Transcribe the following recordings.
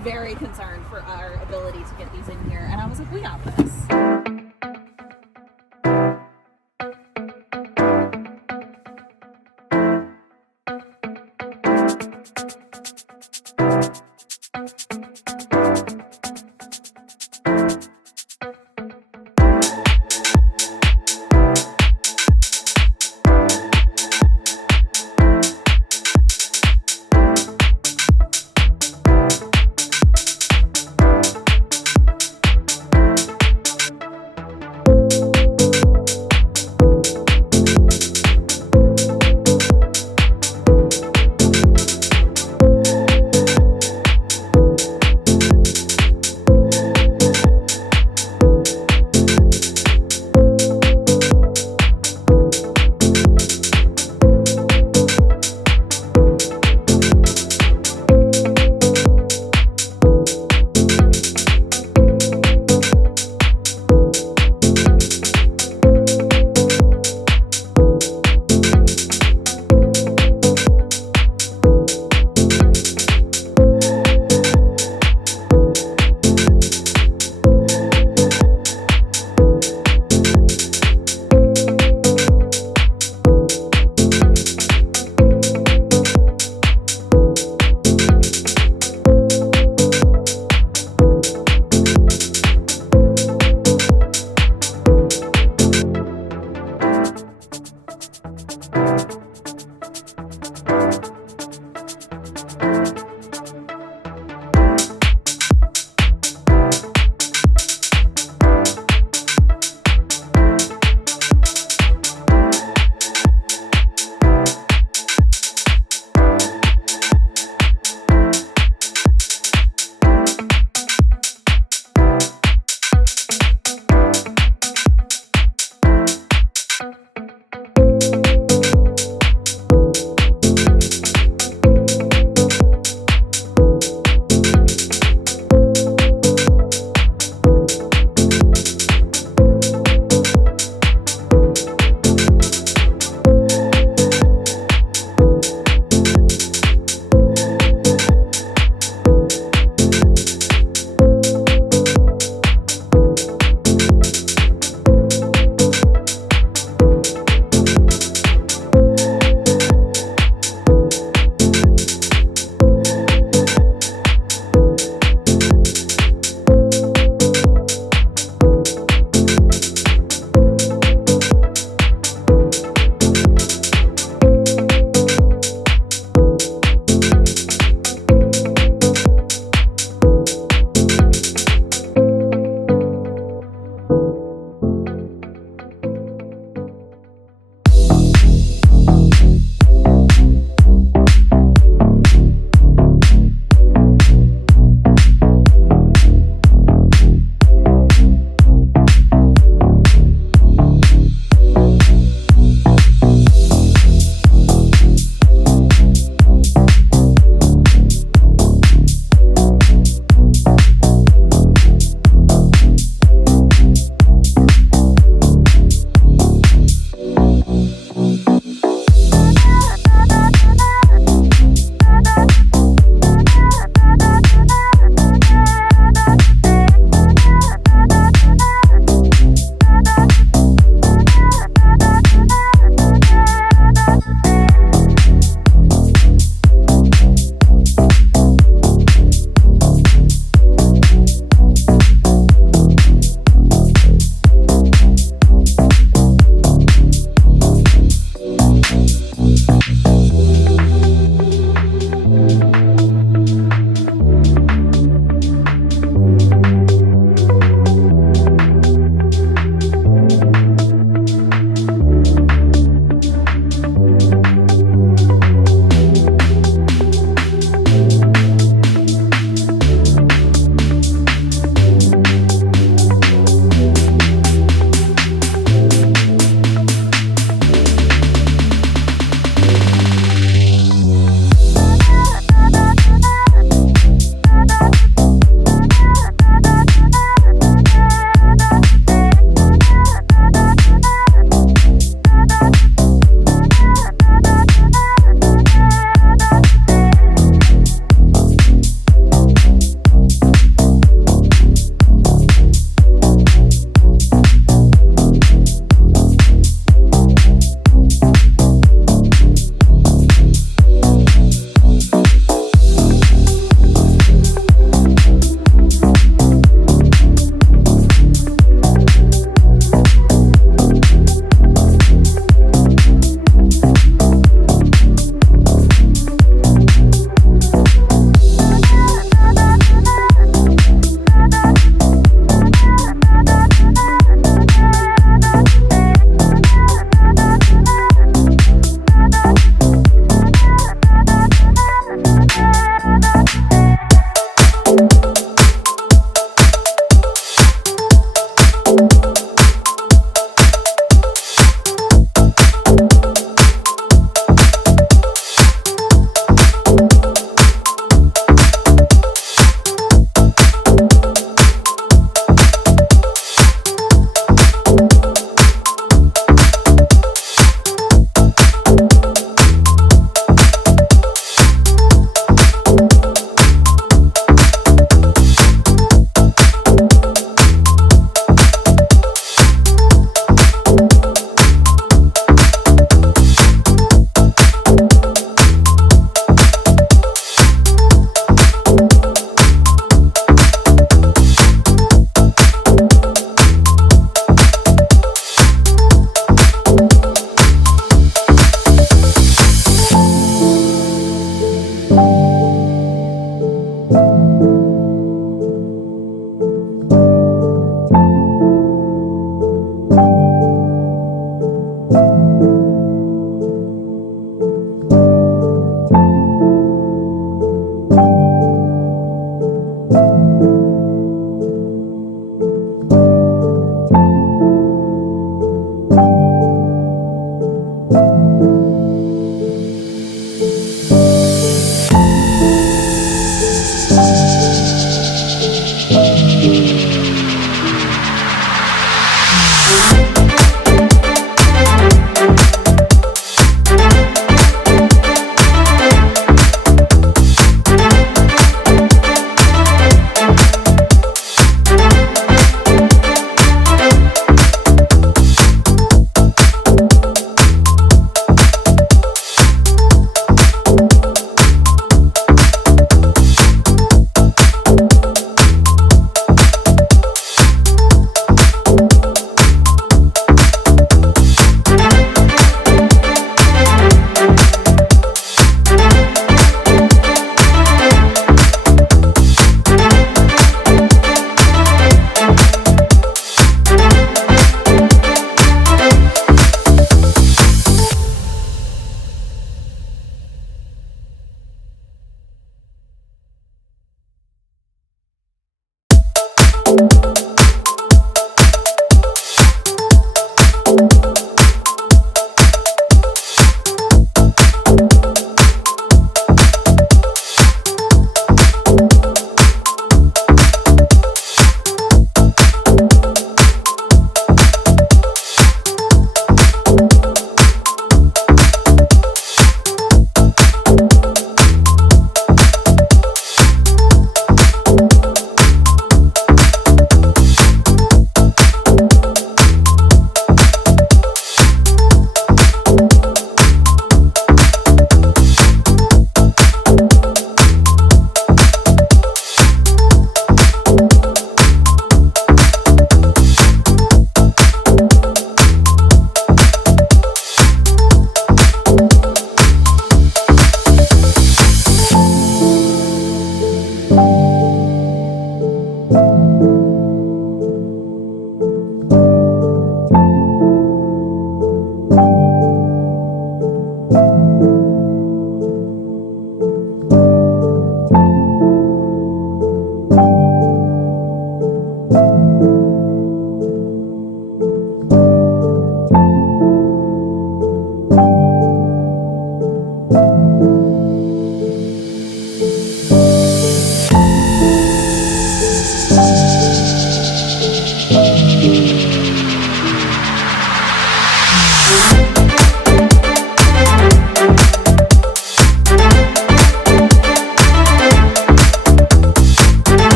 very concerned for our ability to get these in here, and I was like, we got this.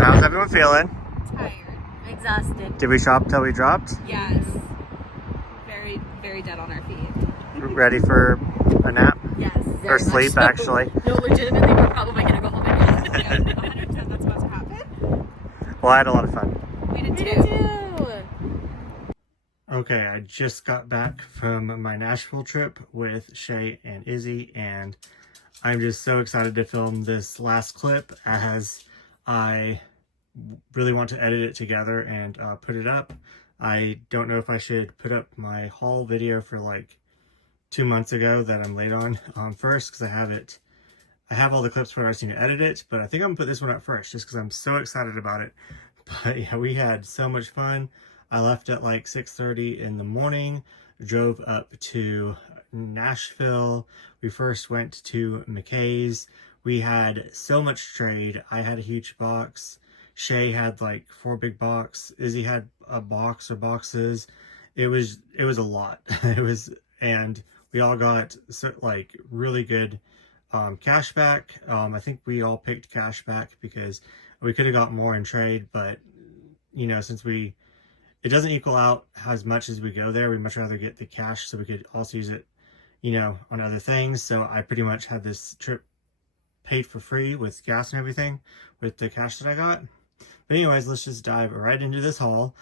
So how's everyone feeling? Tired. Exhausted. Did we shop till we dropped? Yes. Very, very dead on our feet. Ready for a nap? Yes. Or sleep, so. actually. No, legitimately, we're probably going to go home and get 100% that's supposed to happen. Well, I had a lot of fun. We did too. Okay, I just got back from my Nashville trip with Shae and Izzy, and I'm just so excited to film this last clip as I really want to edit it together and put it up. I don't know if I should put up my haul video for like 2 months ago that I'm late on first, because I have all the clips for it. I just need to edit it, but I think I'm gonna put this one up first just because I'm so excited about it. But yeah, we had so much fun. I left at like 6:30 in the morning, drove up to Nashville. We first went to McKay's. We had so much trade. I had a huge box. Shae had like 4 big boxes. Izzy had a box or boxes. It was a lot. And we all got like really good cash back. I think we all picked cash back because we could have got more in trade, but you know, since it doesn't equal out as much as we go there, we'd much rather get the cash so we could also use it, you know, on other things. So I pretty much had this trip paid for free with gas and everything with the cash that I got. But anyways, let's just dive right into this haul.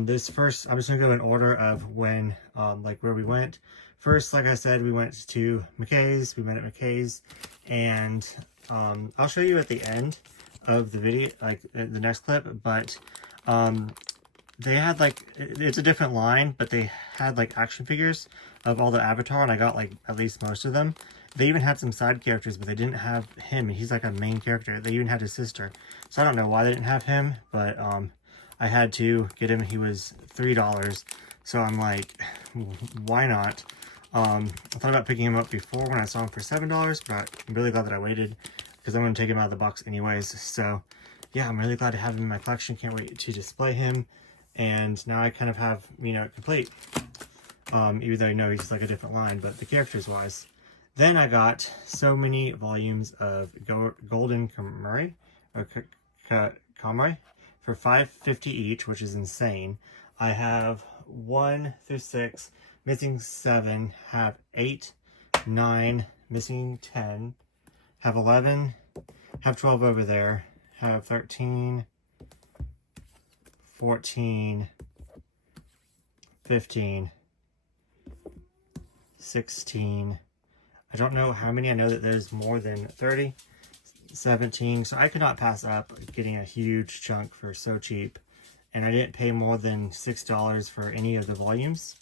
This first, I'm just gonna go in order of when, like where we went. First, like I said, we went to McKay's. We met at McKay's, and I'll show you at the end of the video, like the next clip. But they had like, it's a different line, but they had like action figures of all the Avatar, and I got like at least most of them. They even had some side characters, but they didn't have him, and he's like a main character. They even had his sister, so I don't know why they didn't have him, but I had to get him. He was $3, so I'm like, why not? I thought about picking him up before when I saw him for $7, but I'm really glad that I waited because I'm going to take him out of the box anyways. So yeah, I'm really glad to have him in my collection. Can't wait to display him. And now I kind of have, you know, it complete. Even though I know he's like a different line, but the characters wise. Then I got so many volumes of Golden Kamuy, or Kamuy, for $5.50 each, which is insane. I have 1 through 6, missing 7, have 8, 9, missing 10, have 11, have 12 over there, have 13, 14, 15, 16. I don't know how many. I know that there's more than 30. 17. So I could not pass up getting a huge chunk for so cheap. And I didn't pay more than $6 for any of the volumes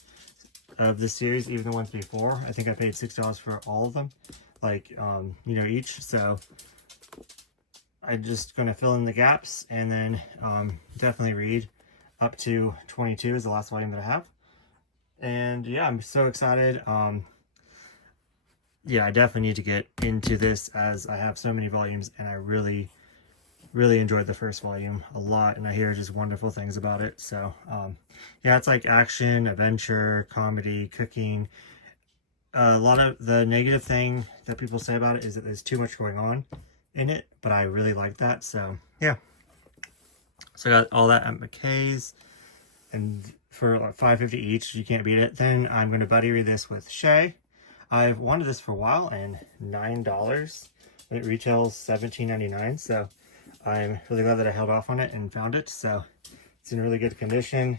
of the series, even the ones before. I think I paid $6 for all of them, like, you know, each. So I'm just going to fill in the gaps, and then definitely read up to 22 is the last volume that I have. And yeah, I'm so excited. Yeah, I definitely need to get into this as I have so many volumes, and I really enjoyed the first volume a lot, and I hear just wonderful things about it. So yeah, it's like action, adventure, comedy, cooking. A lot of the negative thing that people say about it is that there's too much going on in it, but I really like that. So yeah, so I got all that at McKay's, and for like $5.50 each, you can't beat it. Then I'm going to buddy read this with Shae. I've wanted this for a while, and $9 when it retails $17.99. So I'm really glad that I held off on it and found it. So it's in really good condition.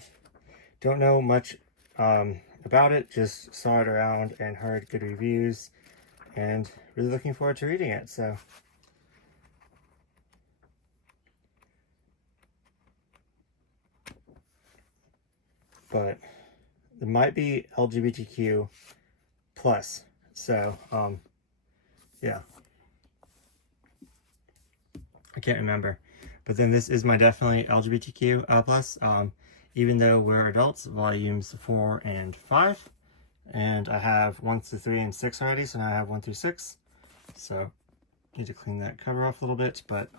Don't know much about it, just saw it around and heard good reviews, and really looking forward to reading it. So but it might be LGBTQ plus, so yeah, I can't remember, but then this is my definitely LGBTQ plus, even though we're adults, volumes 4 and 5, and I have 1 through 3 and 6 already, so now I have 1 through 6, so need to clean that cover off a little bit. But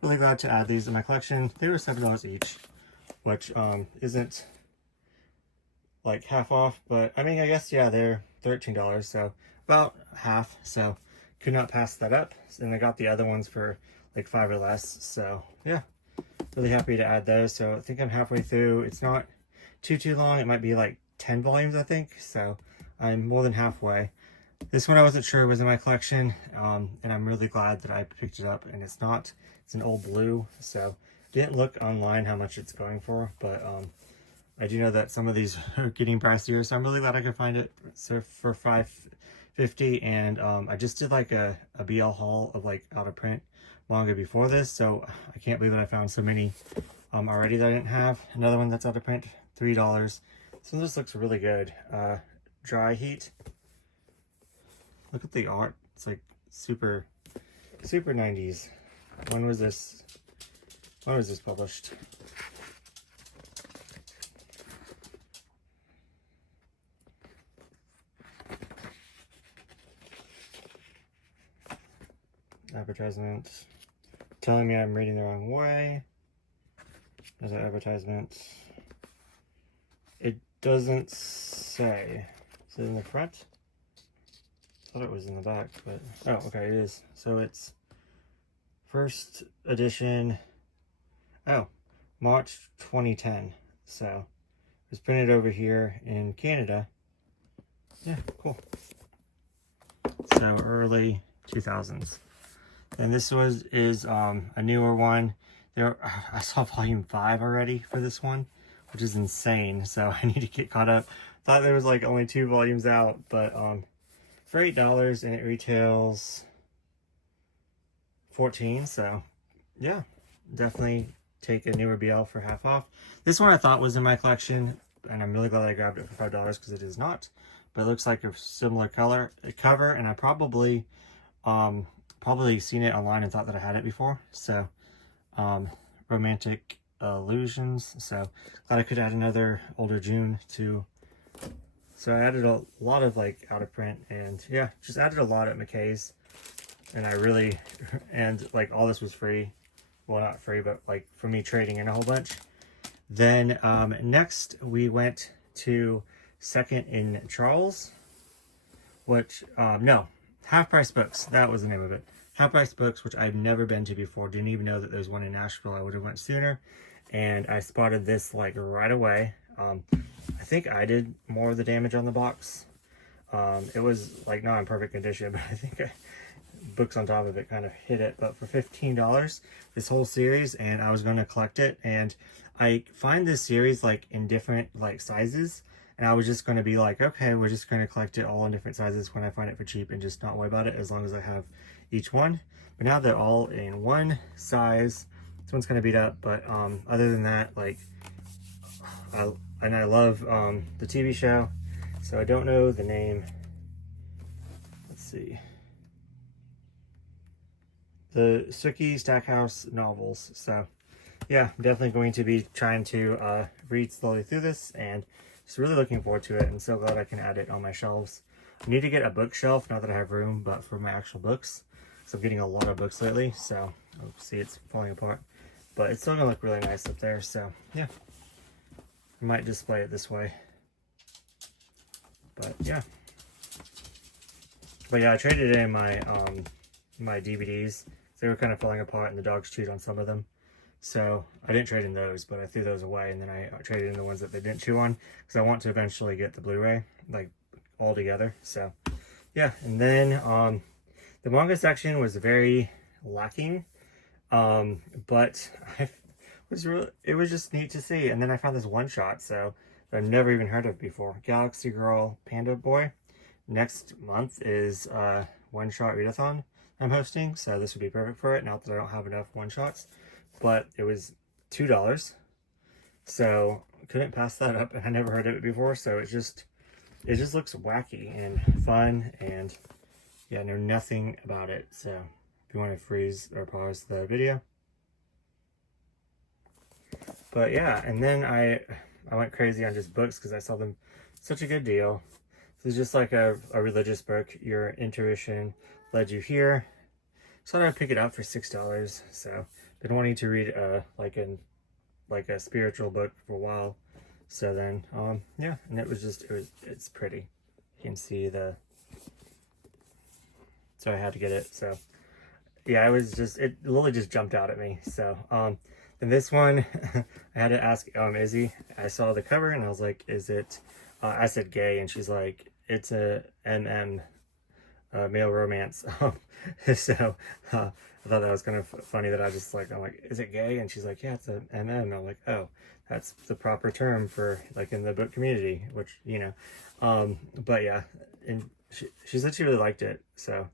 really glad to add these in my collection. They were $7 each, which isn't like half off, but I mean, I guess, yeah, they're $13, so about half, so could not pass that up. And I got the other ones for like $5 or less, so yeah, really happy to add those. So I think I'm halfway through. It's not too long. It might be like 10 volumes, I think. So I'm more than halfway. This one I wasn't sure was in my collection, and I'm really glad that I picked it up. And it's not. It's an old blue. So didn't look online how much it's going for, but I do know that some of these are getting pricier. So I'm really glad I could find it. So for $5.50, and I just did like a BL haul of like out of print manga before this, so I can't believe that I found so many already that I didn't have. Another one that's out of print, $3. So this looks really good. Dry Heat. Look at the art. It's like super 90s. When was this published? Advertisement telling me I'm reading the wrong way. There's an advertisement. It doesn't say. Is it in the front? I thought it was in the back, but oh, okay, it is. So it's first edition. Oh, March 2010. So it was printed over here in Canada. Yeah, cool. So early 2000s. And this is a newer one. I saw volume 5 already for this one, which is insane. So I need to get caught up. Thought there was like only 2 volumes out, but for $8, and it retails 14. So yeah, definitely take a newer BL for half off. This one I thought was in my collection, and I'm really glad I grabbed it for $5 because it is not. But it looks like a similar cover, and I probably seen it online and thought that I had it before. So Romantic Illusions. So glad I could add another older June to. So I added a lot of like out of print, and yeah, just added a lot at McKay's. And I really, and like all this was free. Well, not free, but like for me trading in a whole bunch. Then next we went to Second in Charles, which no, Half Price Books. That was the name of it. Half Price Books, which I've never been to before. Didn't even know that there's one in Nashville. I would have went sooner. And I spotted this like right away. I think I did more of the damage on the box. It was like not in perfect condition, but I think books on top of it kind of hit it. But for $15, this whole series, and I was going to collect it. And I find this series like in different like sizes. And I was just going to be like, okay, we're just going to collect it all in different sizes when I find it for cheap and just not worry about it as long as I have each one. But now they're all in one size. This one's kind of beat up, but other than that, like, I love the TV show. So I don't know the name. Let's see. The Sookie Stackhouse novels. So yeah, I'm definitely going to be trying to read slowly through this, and just really looking forward to it, and so glad I can add it on my shelves. I need to get a bookshelf, not that I have room, but for my actual books. So I'm getting a lot of books lately, so oh, see, it's falling apart. But it's still gonna look really nice up there, so yeah. I might display it this way. But yeah. But yeah, I traded in my my DVDs. They were kind of falling apart and the dogs chewed on some of them. So I didn't trade in those, but I threw those away, and then I traded in the ones that they didn't chew on because I want to eventually get the Blu-ray like all together. So yeah, and then the manga section was very lacking, but it was just neat to see. And then I found this one shot, so that I've never even heard of before. Galaxy Girl Panda Boy. Next month is one shot readathon I'm hosting, so this would be perfect for it. Not that I don't have enough one shots. But it was $2, so couldn't pass that up, and I never heard of it before. So it just looks wacky and fun, and yeah, I know nothing about it. So if you want to freeze or pause the video, but yeah, and then I went crazy on just books because I saw them such a good deal. This is just like a religious book. Your intuition led you here. So I'd pick it up for $6. So been wanting to read like a spiritual book for a while. So then yeah, and it's pretty. You can see so I had to get it. So yeah, it literally just jumped out at me. So Then this one, I had to ask Izzy. I saw the cover and I was like, is it, I said gay, and she's like, it's a MM, male romance. So I thought that was kind of funny that I just like, I'm like, is it gay? And she's like, yeah, it's a MM. And I'm like, oh, that's the proper term for like in the book community, which, you know, but yeah, and she said she really liked it. So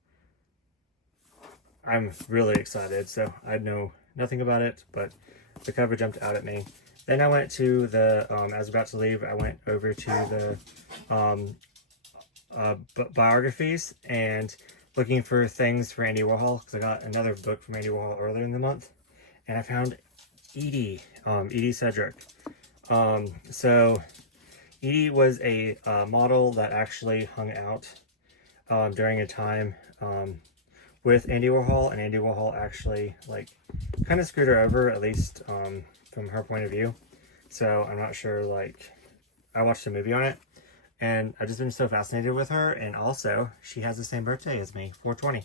I'm really excited. So I know nothing about it, but the cover jumped out at me. Then I went to the, as I was about to leave, I went over to the biographies and looking for things for Andy Warhol, because I got another book from Andy Warhol earlier in the month, and I found Edie Cedric. So Edie was a model that actually hung out during a time with Andy Warhol, and Andy Warhol actually like kind of screwed her over, at least from her point of view. So I'm not sure, like, I watched a movie on it, and I've just been so fascinated with her. And also, she has the same birthday as me, 420.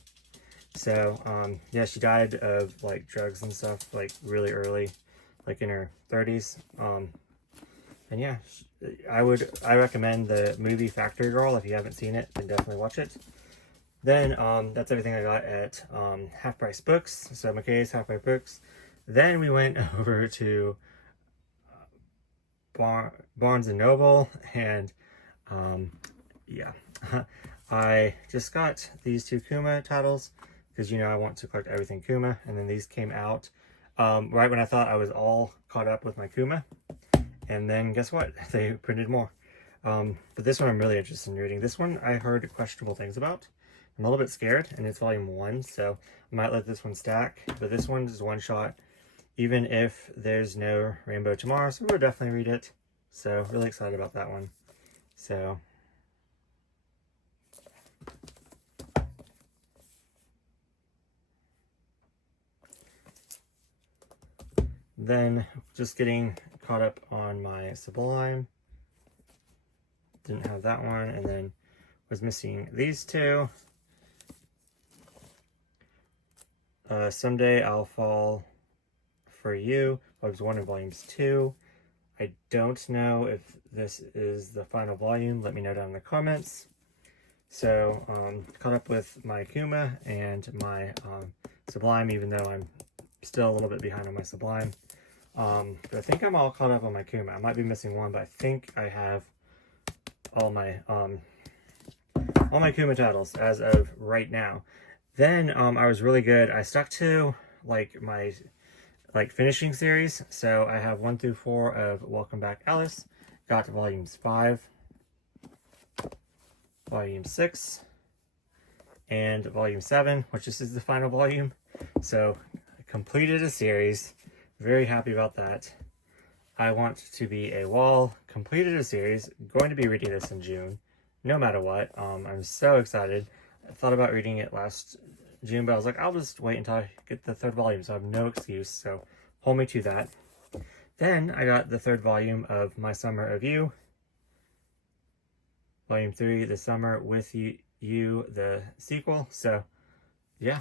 So, yeah, she died of, like, drugs and stuff, like, really early, like, in her 30s. And yeah, I recommend the movie Factory Girl. If you haven't seen it, then definitely watch it. Then, that's everything I got at Half Price Books. So, McKay's Half Price Books. Then we went over to Barnes and Noble, and yeah, I just got these two Kuma titles because, you know, I want to collect everything Kuma, and then these came out right when I thought I was all caught up with my Kuma, and then guess what? They printed more. But this one I'm really interested in reading. This one I heard questionable things about. I'm a little bit scared, and it's volume 1, so I might let this one stack, but this one is one shot, even if there's no Rainbow tomorrow, so we'll definitely read it. So really excited about that one. So then just getting caught up on my Sublime. Didn't have that one, and then was missing these two. Someday I'll Fall for You, volumes 1 and volumes 2. I don't know if this is the final volume. Let me know down in the comments. So, caught up with my Kuma and my Sublime, even though I'm still a little bit behind on my Sublime. But I think I'm all caught up on my Kuma. I might be missing one, but I think I have all my Kuma titles as of right now. Then I was really good. I stuck to like my finishing series. So I have 1 through 4 of Welcome Back Alice. Got to volumes 5, volume 6, and volume 7, which this is the final volume. So I completed a series. Very happy about that. I Want to Be a Wall. Completed a series. Going to be reading this in June, no matter what. I'm so excited. I thought about reading it last June, but I was like, I'll just wait until I get the 3rd volume, so I have no excuse. So hold me to that. Then I got the 3rd volume of My Summer of You. Volume 3, The Summer with You, the sequel. So yeah,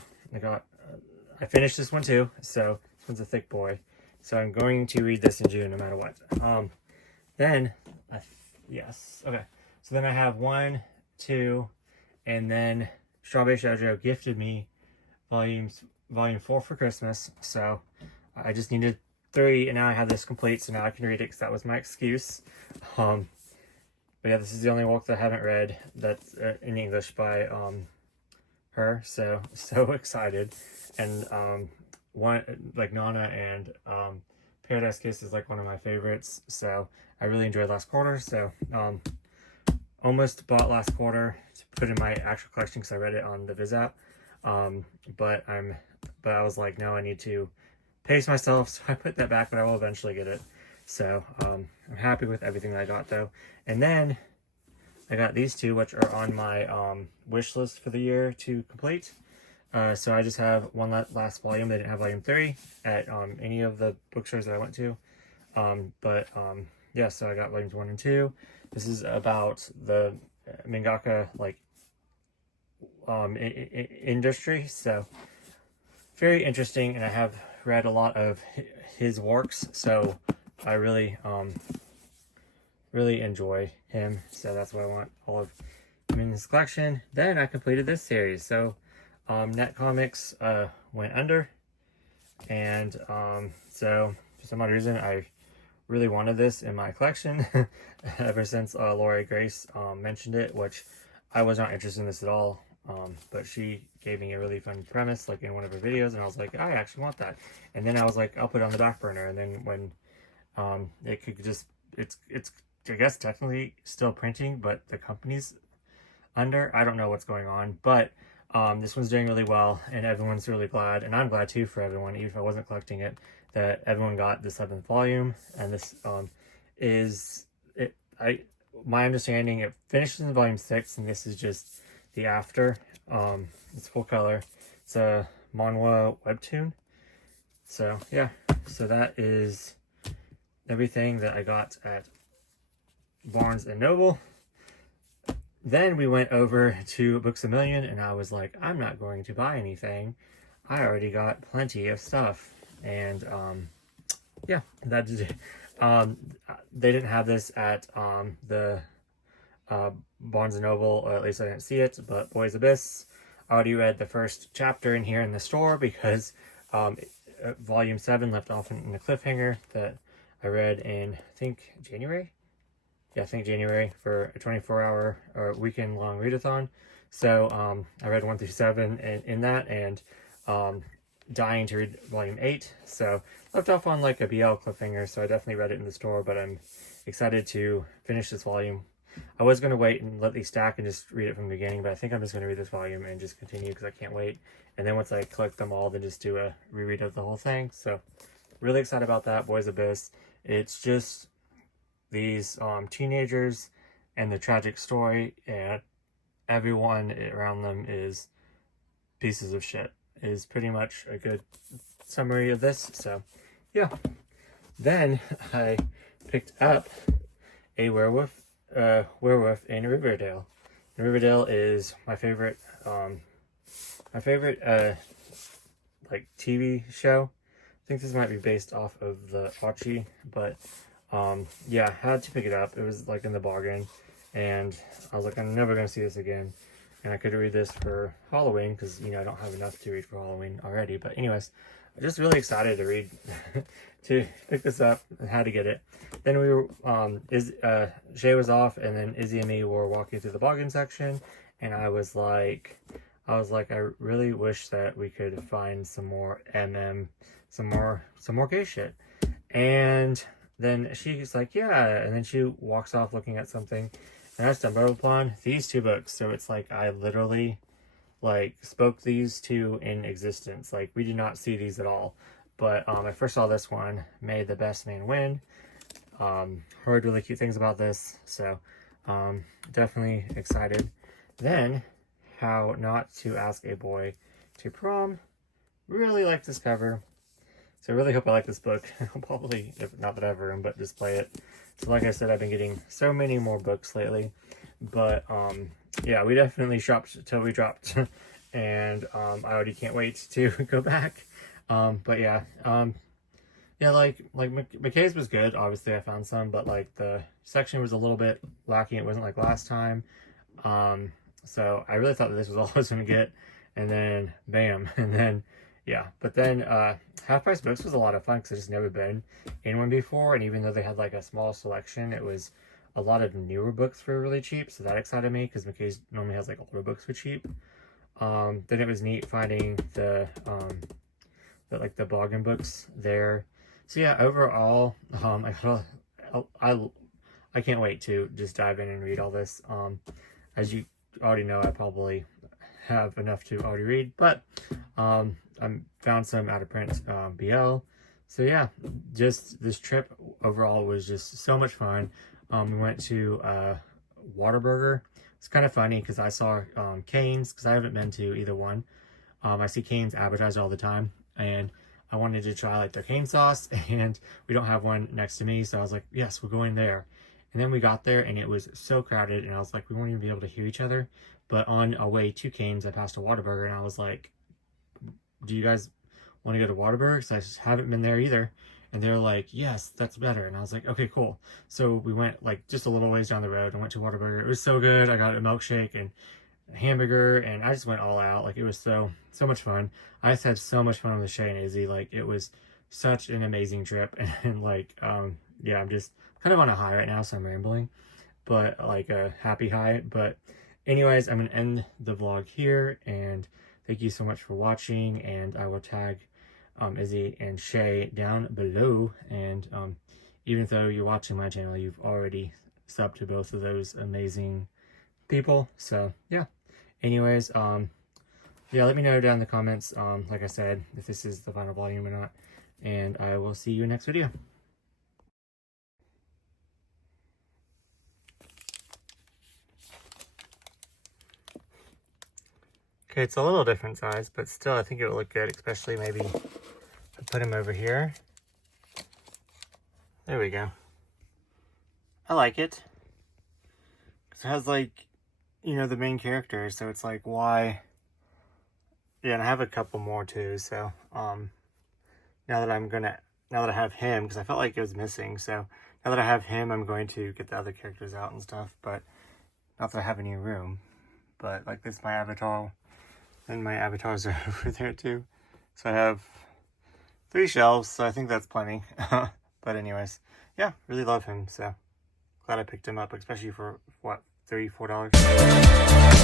I finished this one too. So this one's a thick boy. So I'm going to read this in June no matter what. Then, yes, okay. So then I have 1, 2, and then Strawberry Shoujo gifted me volume 4 for Christmas. So I just needed 3, and now I have this complete, so now I can read it because that was my excuse. But yeah, this is the only book that I haven't read that's in English by her. So excited. And one like Nana and Paradise Kiss is like one of my favorites. So I really enjoyed last quarter. So almost bought last quarter to put in my actual collection because I read it on the Viz app. But I was like, no, I need to pace myself, so I put that back, but I will eventually get it. So I'm happy with everything that I got though. And then I got these two, which are on my wish list for the year to complete. So I just have one last volume. They didn't have volume 3 at any of the bookstores that I went to. Yeah, so I got volumes 1 and 2. This is about the mangaka like industry, so very interesting, and I have read a lot of his works, so I really really enjoy him, so that's why I want all of him in this collection. Then I completed this series. So Net Comics went under, and so for some odd reason I really wanted this in my collection ever since Laura Grace mentioned it, which I was not interested in this at all, but she gave me a really fun premise like in one of her videos, and I was like, I actually want that. And then I was like, I'll put it on the back burner, and then when it could just, it's I guess technically still printing, but the company's under. I don't know what's going on, but this one's doing really well, and everyone's really glad, and I'm glad too for everyone, even if I wasn't collecting it, that everyone got the 7th volume. And this is it. My understanding, it finishes in volume 6, and this is just the after. It's full color. It's a manhwa webtoon. So yeah, so that is everything that I got at Barnes and Noble. Then we went over to Books A Million, and I was like, I'm not going to buy anything. I already got plenty of stuff. And yeah, that did they didn't have this at the Barnes and Noble, or at least I didn't see it, but Boys Abyss, I already read the first chapter in here in the store, because volume 7 left off in the cliffhanger that I read in, I think, January? Yeah, I think January, for a 24-hour or weekend-long readathon. So I read 1 through 7 in that, and dying to read volume 8. So left off on like a BL cliffhanger, so I definitely read it in the store, but I'm excited to finish this volume. I was going to wait and let these stack and just read it from the beginning, but I think I'm just going to read this volume and just continue, because I can't wait. And then once I collect them all, then just do a reread of the whole thing. So really excited about that. Boys Abyss. It's just these teenagers and the tragic story, and everyone around them is pieces of shit, is pretty much a good summary of this. So yeah, then I picked up a werewolf in Riverdale. And Riverdale is my favorite like TV show. I think this might be based off of the Archie, but yeah, I had to pick it up. It was like in the bargain, and I was like, I'm never gonna see this again. And I could read this for Halloween, because you know I don't have enough to read for Halloween already. But anyways, I'm just really excited to read to pick this up and how to get it. Then we were Shae was off, and then Izzy and me were walking through the bargain section, and I was like, I really wish that we could find some more some more gay shit. And then she's like, yeah, and then she walks off looking at something, and I stumbled upon these 2 books. So it's like I literally like spoke these 2 in existence. Like we did not see these at all, but I first saw this one, May the Best Man Win. Heard really cute things about this, so definitely excited. Then How Not to Ask a Boy to Prom. Really like this cover, so I really hope I like this book. I'll probably, if not that I ever own, but just play it. So like I said, I've been getting so many more books lately, but yeah, we definitely shopped till we dropped, and I already can't wait to go back. But yeah, yeah, like McKay's was good. Obviously, I found some, but like the section was a little bit lacking. It wasn't like last time. So I really thought that this was all I was gonna get, and then bam, and then yeah. But then Half Price Books was a lot of fun, because I've just never been in one before, and even though they had like a small selection, it was a lot of newer books for really cheap, so that excited me, because McKay's normally has like older books for cheap. Then it was neat finding the like the bargain books there. So yeah, overall, I can't wait to just dive in and read all this. As you already know, I probably have enough to already read, but I found some out of print BL. So yeah, just this trip overall was just so much fun. We went to Whataburger. It's kind of funny because I saw Cane's, because I haven't been to either one. I see Cane's advertised all the time, and I wanted to try like their cane sauce, and we don't have one next to me, so I was like, yes, we're going there. And then we got there, and it was so crowded, and I was like, we won't even be able to hear each other. But on our way to Cane's, I passed a Whataburger, and I was like, do you guys want to go to Whataburger? Because I just haven't been there either. And they're like, yes, that's better. And I was like, okay, cool. So we went like just a little ways down the road and went to Whataburger. It was so good. I got a milkshake and a hamburger, and I just went all out. Like, it was so much fun. I just had so much fun with Shae and Izzy. Like, it was such an amazing trip. And like, yeah, I'm just kind of on a high right now, so I'm rambling, but like a happy high. But anyways, I'm gonna end the vlog here, and thank you so much for watching, and I will tag Izzy and Shae down below. And even though you're watching my channel, you've already subbed to both of those amazing people. So yeah, anyways, yeah, let me know down in the comments, like I said, if this is the final volume or not, and I will see you in the next video. Okay, it's a little different size, but still I think it would look good, especially maybe I put him over here. There we go. I like it. 'Cause it has, like, you know, the main character, so it's like, why? Yeah, and I have a couple more too, so now that I have him, because I felt like it was missing, so now that I have him, I'm going to get the other characters out and stuff, but not that I have any room. But like, this is my avatar, and my avatars are over there too. So I have 3 shelves, so I think that's plenty. But anyways, yeah, really love him, so glad I picked him up, especially for what, $3, $4?